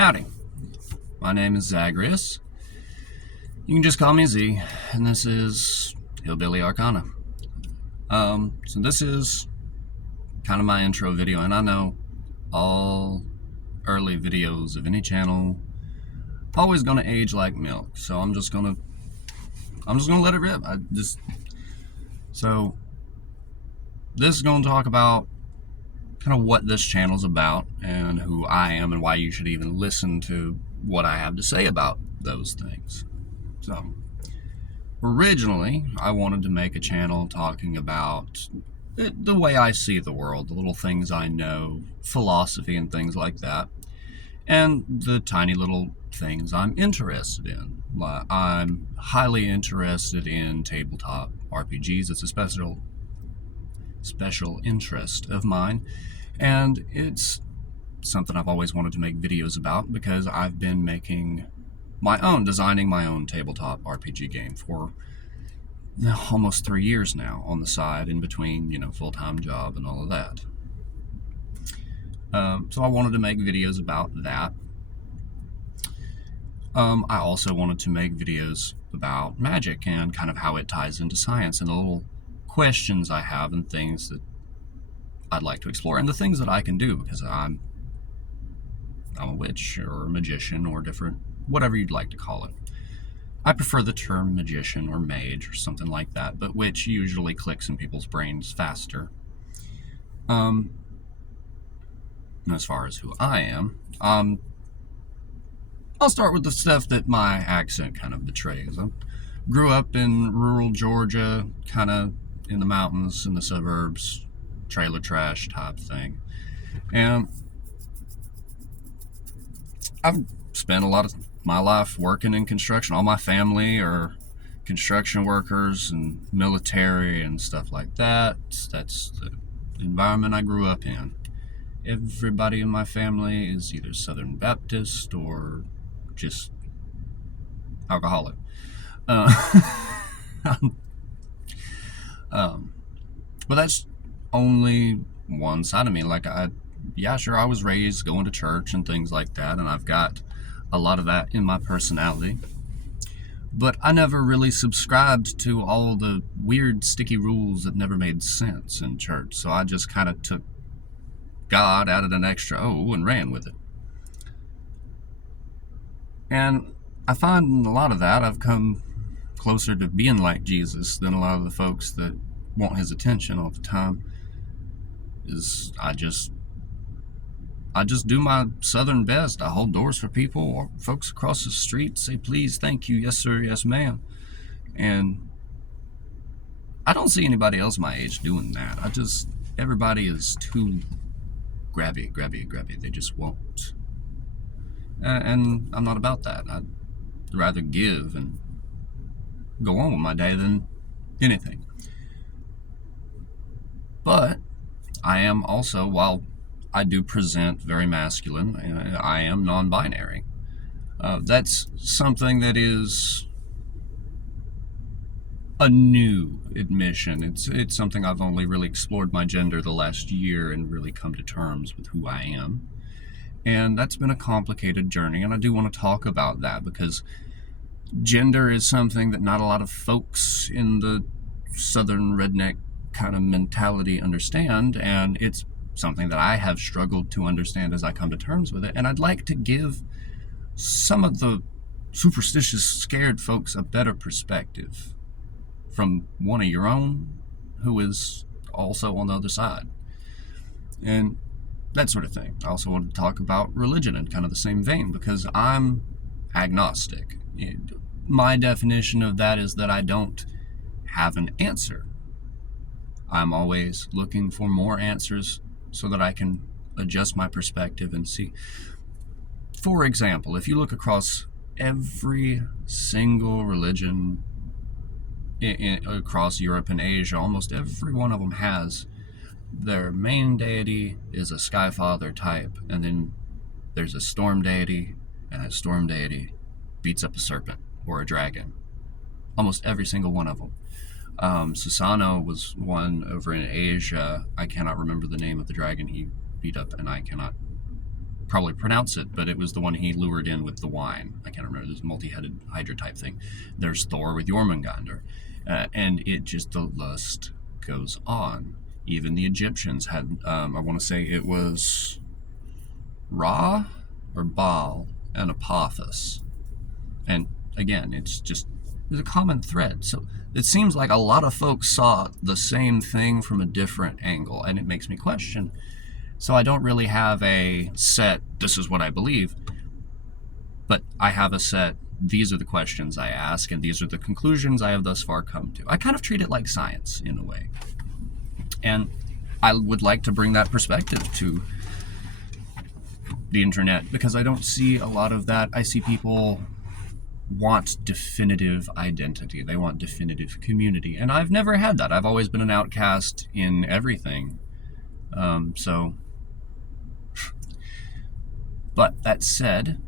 Howdy, my name is Zagreus. You can just call me Z, and this is Hillbilly Arcana. So this is kind of my intro video, and I know all early videos of any channel always gonna age like milk, so I'm just gonna let it rip. So this is gonna talk about kind of what this channel's about and who I am and why you should even listen to what I have to say about those things. So originally I wanted to make a channel talking about the way I see the world, the little things I know, philosophy and things like that, and the tiny little things I'm interested in. I'm highly interested in tabletop RPGs. It's a special interest of mine, and it's something I've always wanted to make videos about because I've been designing my own tabletop RPG game for almost 3 years now on the side, in between, full-time job and all of that. So I wanted to make videos about that. I also wanted to make videos about magic and kind of how it ties into science and the little questions I have and things that I'd like to explore and the things that I can do, because I'm a witch or a magician or different, whatever you'd like to call it. I prefer the term magician or mage or something like that, but witch usually clicks in people's brains faster. As far as who I am, I'll start with the stuff that my accent kind of betrays. I grew up in rural Georgia, kind of in the mountains, in the suburbs, trailer trash type thing. And I've spent a lot of my life working in construction. All my family are construction workers and military and stuff like that. That's the environment I grew up in. Everybody in my family is either Southern Baptist or just alcoholic. But that's only one side of me. I was raised going to church and things like that, and I've got a lot of that in my personality. But I never really subscribed to all the weird, sticky rules that never made sense in church. So I just kind of took God, added an extra O, and ran with it. And I find a lot of that I've come closer to being like Jesus than a lot of the folks that want his attention all the time. I just do my southern best. I hold doors for people or folks across the street, say please, thank you, yes sir, yes ma'am. And I don't see anybody else my age doing that. Everybody is too grabby. They just won't. And I'm not about that. I'd rather give and go on with my day than anything. But I am also, while I do present very masculine, I am non-binary. That's something that is a new admission. It's something I've only really explored my gender the last year and really come to terms with who I am. And that's been a complicated journey, and I do want to talk about that because gender is something that not a lot of folks in the southern redneck kind of mentality understand, and it's something that I have struggled to understand as I come to terms with it. And I'd like to give some of the superstitious, scared folks a better perspective from one of your own who is also on the other side. And that sort of thing. I also wanted to talk about religion in kind of the same vein because I'm agnostic. My definition of that is that I don't have an answer. I'm always looking for more answers so that I can adjust my perspective and see. For example, if you look across every single religion across Europe and Asia, almost every one of them has their main deity is a sky father type, and then there's a storm deity, and that storm deity beats up a serpent or a dragon. Almost every single one of them. Susano was one over in Asia. I cannot remember the name of the dragon he beat up, and I cannot probably pronounce it, but it was the one he lured in with the wine. I can't remember. This multi-headed Hydra type thing. There's Thor with Jormungandr. And it just, the list goes on. Even the Egyptians had, I want to say it was Ra or Baal and Apophis. And again, there's a common thread. So it seems like a lot of folks saw the same thing from a different angle, and it makes me question. So I don't really have a set, this is what I believe, but I have a set, these are the questions I ask, and these are the conclusions I have thus far come to. I kind of treat it like science in a way. And I would like to bring that perspective to the internet, because I don't see a lot of that. I see people want definitive identity. They want definitive community. And I've never had that. I've always been an outcast in everything. But that said,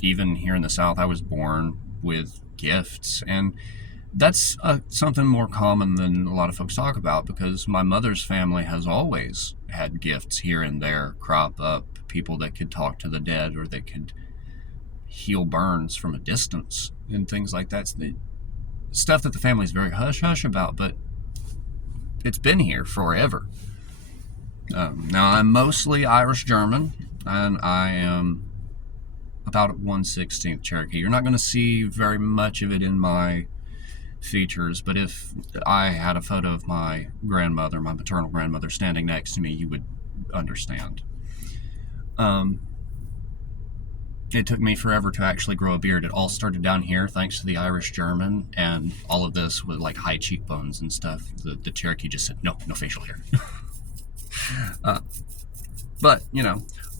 even here in the South, I was born with gifts. And that's something more common than a lot of folks talk about, because my mother's family has always had gifts here and there crop up. People that could talk to the dead, or that could heal burns from a distance and things like that. So stuff that the family's very hush-hush about, but it's been here forever. Now, I'm mostly Irish-German, and I am about 1/16 Cherokee. You're not going to see very much of it in my features, but if I had a photo of my grandmother, my maternal grandmother, standing next to me, you would understand. It took me forever to actually grow a beard. It all started down here thanks to the Irish-German, and all of this with like high cheekbones and stuff. The Cherokee just said, no facial hair. But,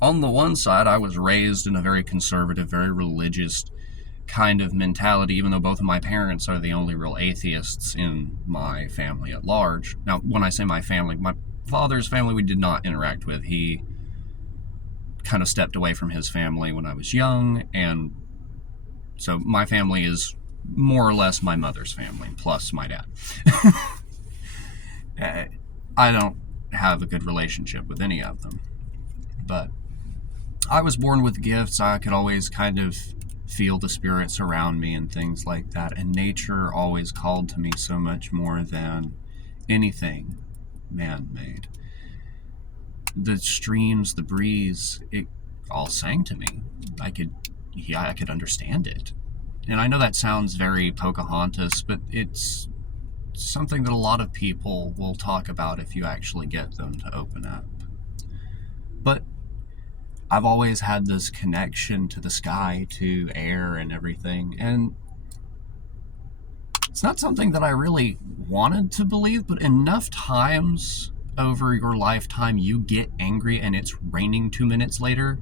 on the one side, I was raised in a very conservative, very religious kind of mentality, even though both of my parents are the only real atheists in my family at large. Now, when I say my family, my father's family we did not interact with. He kind of stepped away from his family when I was young, and so my family is more or less my mother's family, plus my dad. I don't have a good relationship with any of them, but I was born with gifts. I could always kind of feel the spirits around me and things like that, and nature always called to me so much more than anything man-made. The streams, the breeze, it all sang to me. I could understand it. And I know that sounds very Pocahontas, but it's something that a lot of people will talk about if you actually get them to open up. But I've always had this connection to the sky, to air and everything, and it's not something that I really wanted to believe, but enough times over your lifetime you get angry and it's raining 2 minutes later,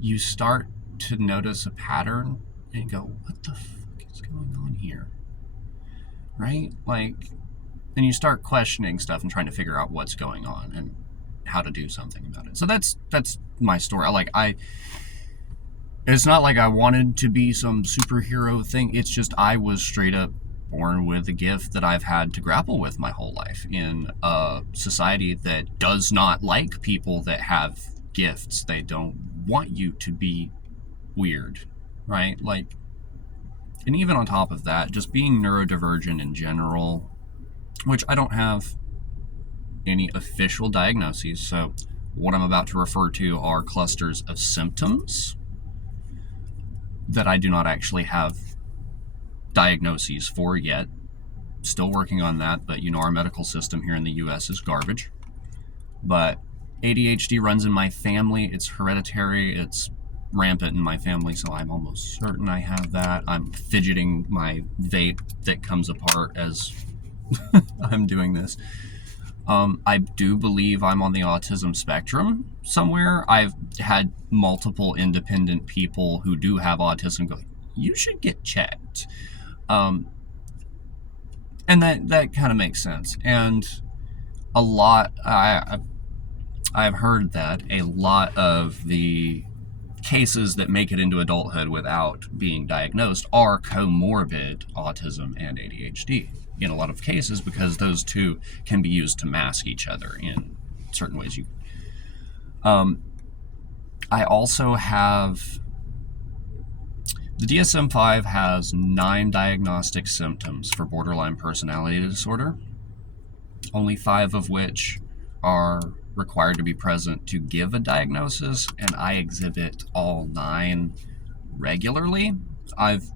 you start to notice a pattern and go, what the fuck is going on here? Right? And you start questioning stuff and trying to figure out what's going on and how to do something about it. So that's my story. It's not like I wanted to be some superhero thing. It's just I was straight up born with a gift that I've had to grapple with my whole life in a society that does not like people that have gifts. They don't want you to be weird, right? And even on top of that, just being neurodivergent in general, which I don't have any official diagnoses. So what I'm about to refer to are clusters of symptoms that I do not actually have diagnoses for yet. Still working on that, but our medical system here in the US is garbage. But ADHD runs in my family. It's hereditary. It's rampant in my family, so I'm almost certain I have that. I'm fidgeting my vape that comes apart as I'm doing this. I do believe I'm on the autism spectrum somewhere. I've had multiple independent people who do have autism go, you should get checked. And that kind of makes sense. And a lot, I've heard that a lot of the cases that make it into adulthood without being diagnosed are comorbid autism and ADHD in a lot of cases, because those two can be used to mask each other in certain ways. I also have... The DSM-5 has 9 diagnostic symptoms for borderline personality disorder, only 5 of which are required to be present to give a diagnosis, and I exhibit all 9 regularly. I've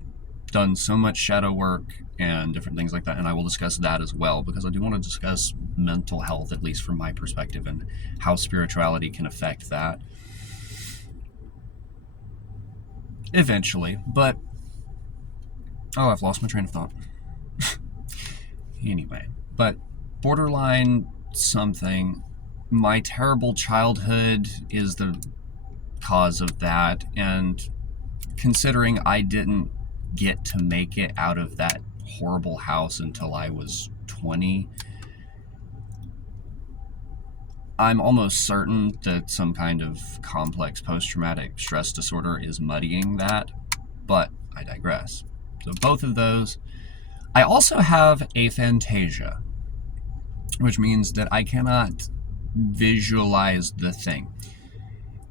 done so much shadow work and different things like that, and I will discuss that as well, because I do want to discuss mental health, at least from my perspective, and how spirituality can affect that eventually. But I've lost my train of thought. Anyway, but borderline something, my terrible childhood is the cause of that, and considering I didn't get to make it out of that horrible house until I was 20, I'm almost certain that some kind of complex post-traumatic stress disorder is muddying that, but I digress. So both of those. I also have aphantasia, which means that I cannot visualize the thing.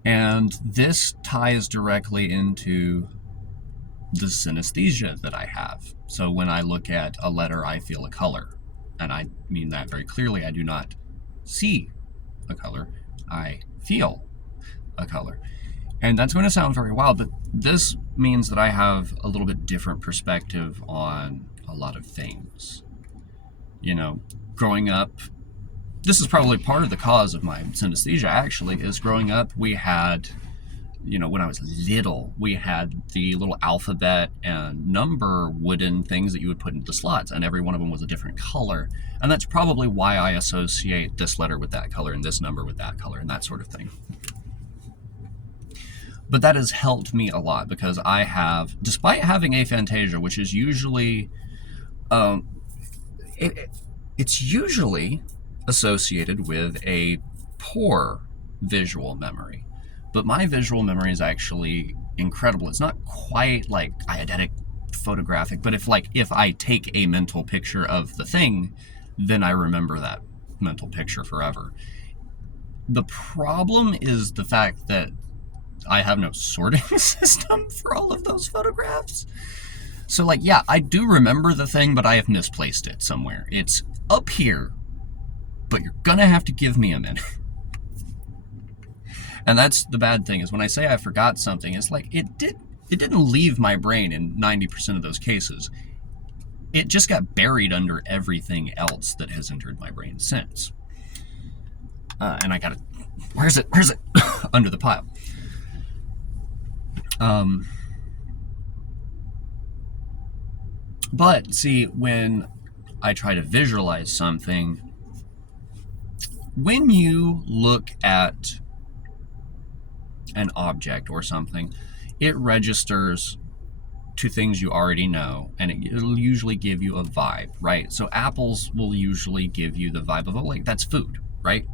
And this ties directly into the synesthesia that I have. So when I look at a letter, I feel a color. And I mean that very clearly. I do not see a color. I feel a color. And that's going to sound very wild, but this means that I have a little bit different perspective on a lot of things. You know, growing up, this is probably part of the cause of my synesthesia, actually, is growing up, we had, you know, when I was little, we had the little alphabet and number wooden things that you would put into the slots, and every one of them was a different color. And that's probably why I associate this letter with that color and this number with that color and that sort of thing. But that has helped me a lot, because I have, despite having aphantasia, which is usually, it's usually associated with a poor visual memory. But my visual memory is actually incredible. It's not quite like eidetic photographic, but if I take a mental picture of the thing, then I remember that mental picture forever. The problem is the fact that I have no sorting system for all of those photographs. So yeah, I do remember the thing, but I have misplaced it somewhere. It's up here, but you're gonna have to give me a minute. And that's the bad thing, is when I say I forgot something, it's like it didn't leave my brain in 90% of those cases. It just got buried under everything else that has entered my brain since. And I got it. Where's it? Under the pile. But see, when I try to visualize something, when you look at an object or something, it registers to things you already know, and it'll usually give you a vibe, right? So apples will usually give you the vibe of, like, that's food, right?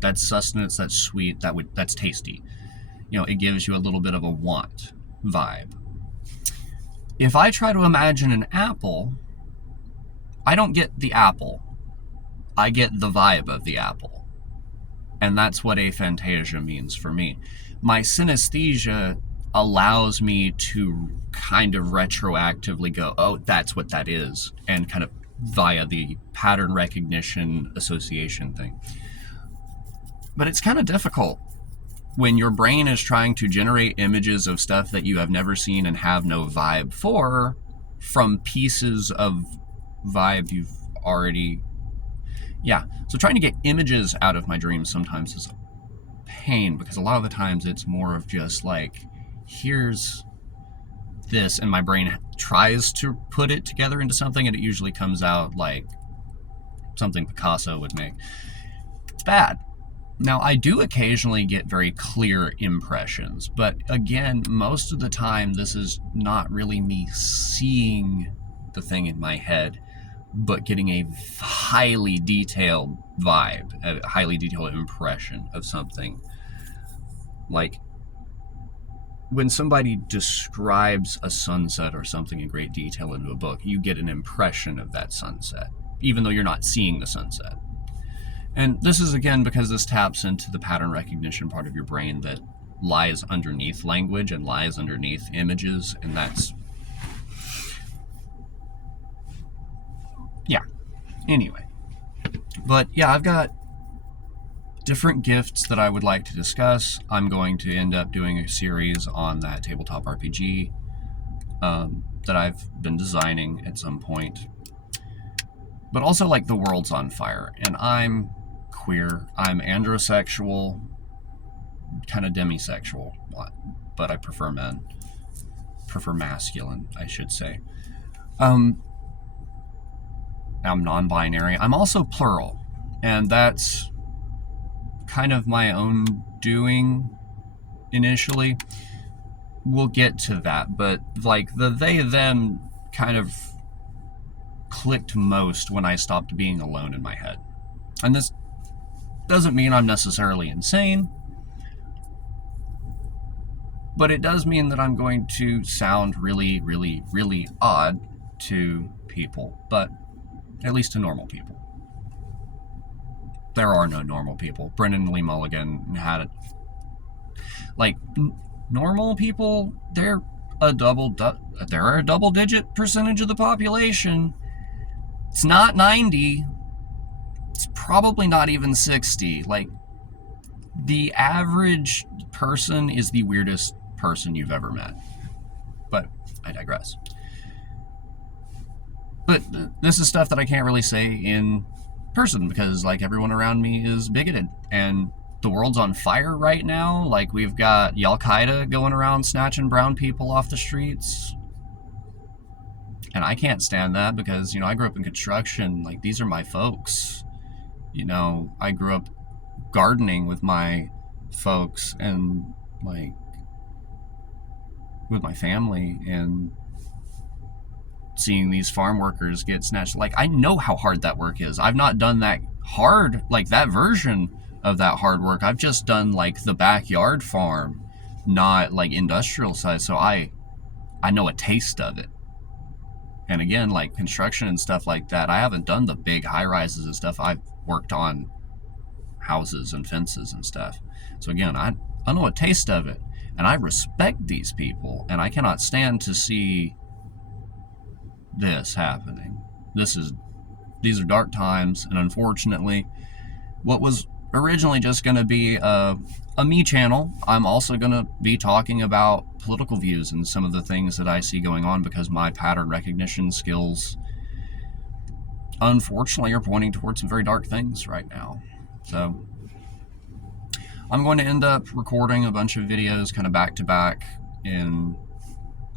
That's sustenance, that's sweet, that's tasty. You know, it gives you a little bit of a want vibe. If I try to imagine an apple, I don't get the apple. I get the vibe of the apple. And that's what aphantasia means for me. My synesthesia allows me to kind of retroactively go, oh, that's what that is, and kind of via the pattern recognition association thing. But it's kind of difficult when your brain is trying to generate images of stuff that you have never seen and have no vibe for, from pieces of vibe you've already... Yeah, so trying to get images out of my dreams sometimes is a pain, because a lot of the times it's more of just like, here's this, and my brain tries to put it together into something, and it usually comes out like something Picasso would make. It's bad. Now, I do occasionally get very clear impressions, but again, most of the time this is not really me seeing the thing in my head, but getting a highly detailed vibe, a highly detailed impression of something. Like, when somebody describes a sunset or something in great detail into a book, you get an impression of that sunset, even though you're not seeing the sunset. And this is, again, because this taps into the pattern recognition part of your brain that lies underneath language and lies underneath images, and that's, yeah, anyway. But yeah, I've got different gifts that I would like to discuss. I'm going to end up doing a series on that tabletop RPG that I've been designing at some point. But also, like, the world's on fire, and I'm queer, I'm androsexual, kind of demisexual, but I prefer men. Prefer masculine, I should say. I'm non-binary. I'm also plural, and that's kind of my own doing initially. We'll get to that, but like the they them kind of clicked most when I stopped being alone in my head. And this doesn't mean I'm necessarily insane, but it does mean that I'm going to sound really, really, really odd to people, but at least to normal people. There are no normal people. Brendan Lee Mulligan had it. Like, normal people, they're a double-digit percentage of the population. It's not 90. It's probably not even 60. Like, the average person is the weirdest person you've ever met. But I digress. But this is stuff that I can't really say in person because, like, everyone around me is bigoted, and the world's on fire right now. Like, we've got Al-Qaeda going around snatching brown people off the streets, and I can't stand that because, you know, I grew up in construction. Like, these are my folks. You know, I grew up gardening with my folks and, like, with my family, and seeing these farm workers get snatched. Like, I know how hard that work is. I've not done that hard, like that version of that hard work. I've just done like the backyard farm, not like industrial size. So I know a taste of it. And again, like construction and stuff like that, I haven't done the big high rises and stuff. I've worked on houses and fences and stuff. So again, I know a taste of it, and I respect these people, and I cannot stand to see this happening. These are dark times, and unfortunately, what was originally just going to be a me channel, I'm also going to be talking about political views and some of the things that I see going on, because my pattern recognition skills, unfortunately, are pointing towards some very dark things right now. So I'm going to end up recording a bunch of videos kind of back to back in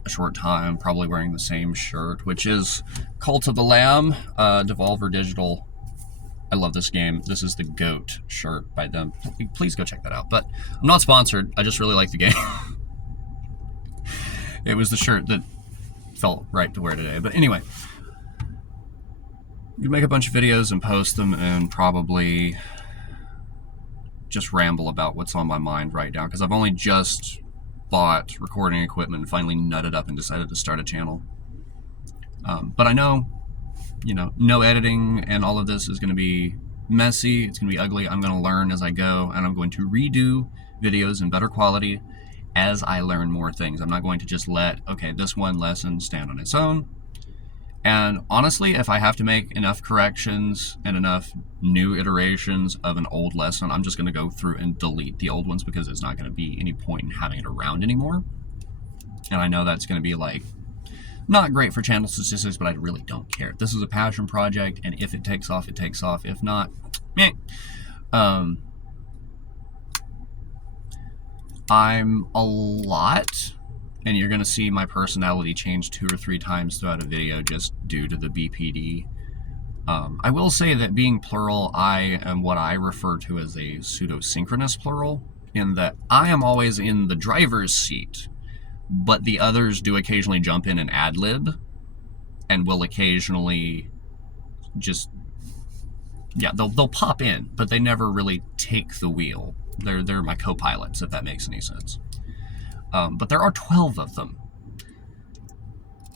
a short time, probably wearing the same shirt, which is Cult of the Lamb, Devolver Digital. I love this game. This is the GOAT shirt by them. Please go check that out. But I'm not sponsored. I just really like the game. It was the shirt that felt right to wear today. But anyway, you make a bunch of videos and post them, and probably just ramble about what's on my mind right now, because I've only just bought recording equipment and finally nutted up and decided to start a channel. But I know, you know, no editing and all of this is going to be messy. It's going to be ugly. I'm going to learn as I go, and I'm going to redo videos in better quality as I learn more things. I'm not going to just let, okay, this one lesson stand on its own. And honestly, if I have to make enough corrections and enough new iterations of an old lesson, I'm just going to go through and delete the old ones, because there's not going to be any point in having it around anymore. And I know that's going to be like not great for channel statistics, but I really don't care. This is a passion project, and if it takes off, it takes off. If not, meh. I'm a lot, and you're going to see my personality change 2 or 3 times throughout a video just due to the BPD. I will say that being plural, I am what I refer to as a pseudo-synchronous plural, in that I am always in the driver's seat, but the others do occasionally jump in and ad-lib, and will occasionally just, yeah, they'll pop in, but they never really take the wheel. They're my co-pilots, if that makes any sense. But there are 12 of them.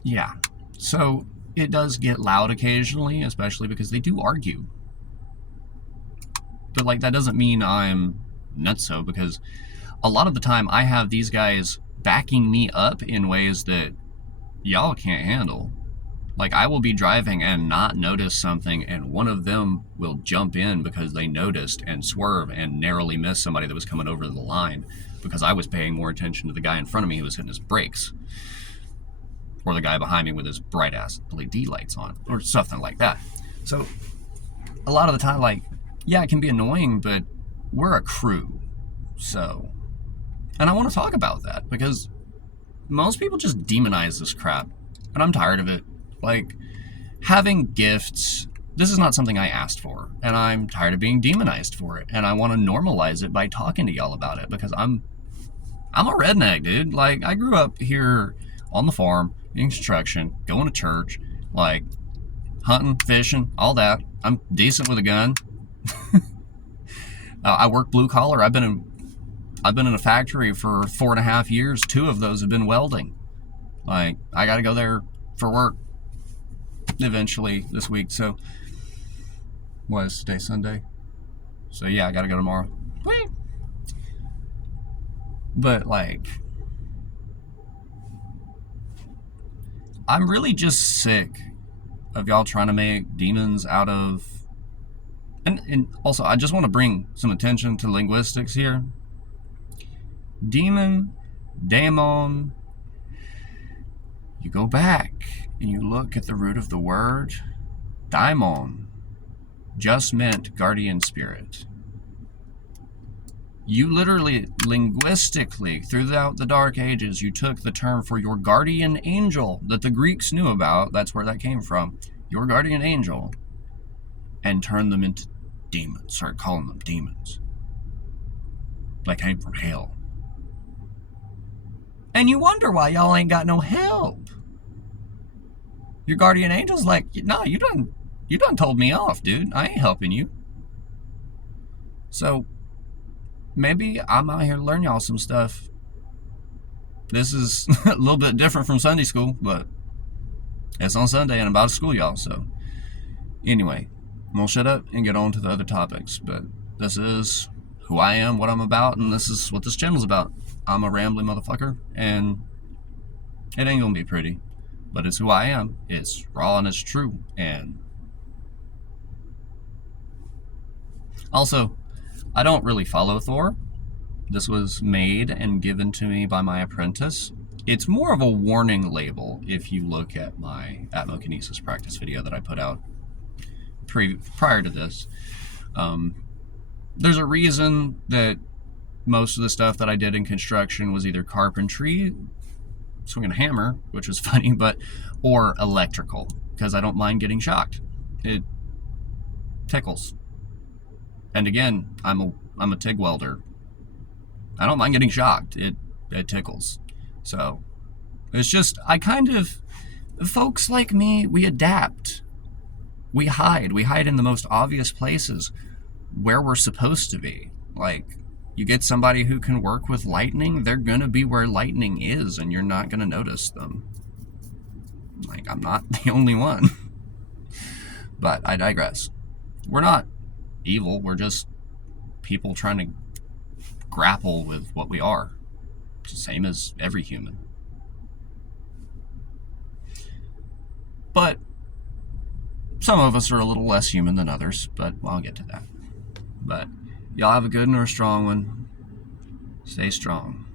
Yeah, so it does get loud occasionally, especially because they do argue. But like, that doesn't mean I'm nutso, because a lot of the time I have these guys backing me up in ways that y'all can't handle. Like, I will be driving and not notice something, and one of them will jump in because they noticed and swerve and narrowly miss somebody that was coming over the line because I was paying more attention to the guy in front of me who was hitting his brakes, or the guy behind me with his bright-ass LED lights on, or something like that. So a lot of the time, like, yeah, it can be annoying, but we're a crew. So, and I want to talk about that because most people just demonize this crap, and I'm tired of it. Like, having gifts, this is not something I asked for, and I'm tired of being demonized for it, and I want to normalize it by talking to y'all about it, because I'm a redneck, dude. Like, I grew up here on the farm, in construction, going to church, like, hunting, fishing, all that. I'm decent with a gun. I work blue collar. I've been in a factory for 4.5 years. 2 of those have been welding. Like, I got to go there for work eventually this week. So, what is today? Sunday? So yeah, I gotta go tomorrow. Whee! But like, I'm really just sick of y'all trying to make demons out of, and also I just want to bring some attention to linguistics here. Demon, daemon, you go back and you look at the root of the word, daimon just meant guardian spirit. You literally, linguistically, throughout the Dark Ages, you took the term for your guardian angel that the Greeks knew about, that's where that came from, your guardian angel, and turned them into demons, started calling them demons. Like came from hell. And you wonder why y'all ain't got no help. Your guardian angel's like, no, you done told me off, dude. I ain't helping you. So, maybe I'm out here to learn y'all some stuff. This is a little bit different from Sunday school, but it's on Sunday and I'm about to school y'all, so. Anyway, I'm gonna shut up and get on to the other topics, but this is who I am, what I'm about, and this is what this channel's about. I'm a rambling motherfucker, and it ain't gonna be pretty. But it's who I am. It's raw and it's true. And also, I don't really follow Thor. This was made and given to me by my apprentice. It's more of a warning label if you look at my atmokinesis practice video that I put out prior to this. There's a reason that most of the stuff that I did in construction was either carpentry, swinging a hammer, which was funny, or electrical, because I don't mind getting shocked. It tickles. And again, I'm a TIG welder. I don't mind getting shocked. It tickles. So it's just, folks like me, we adapt. We hide in the most obvious places where we're supposed to be. Like, you get somebody who can work with lightning, they're going to be where lightning is, and you're not going to notice them. Like, I'm not the only one. But I digress. We're not evil, we're just people trying to grapple with what we are. It's the same as every human. But some of us are a little less human than others, but I'll get to that. But y'all have a good and a strong one. Stay strong.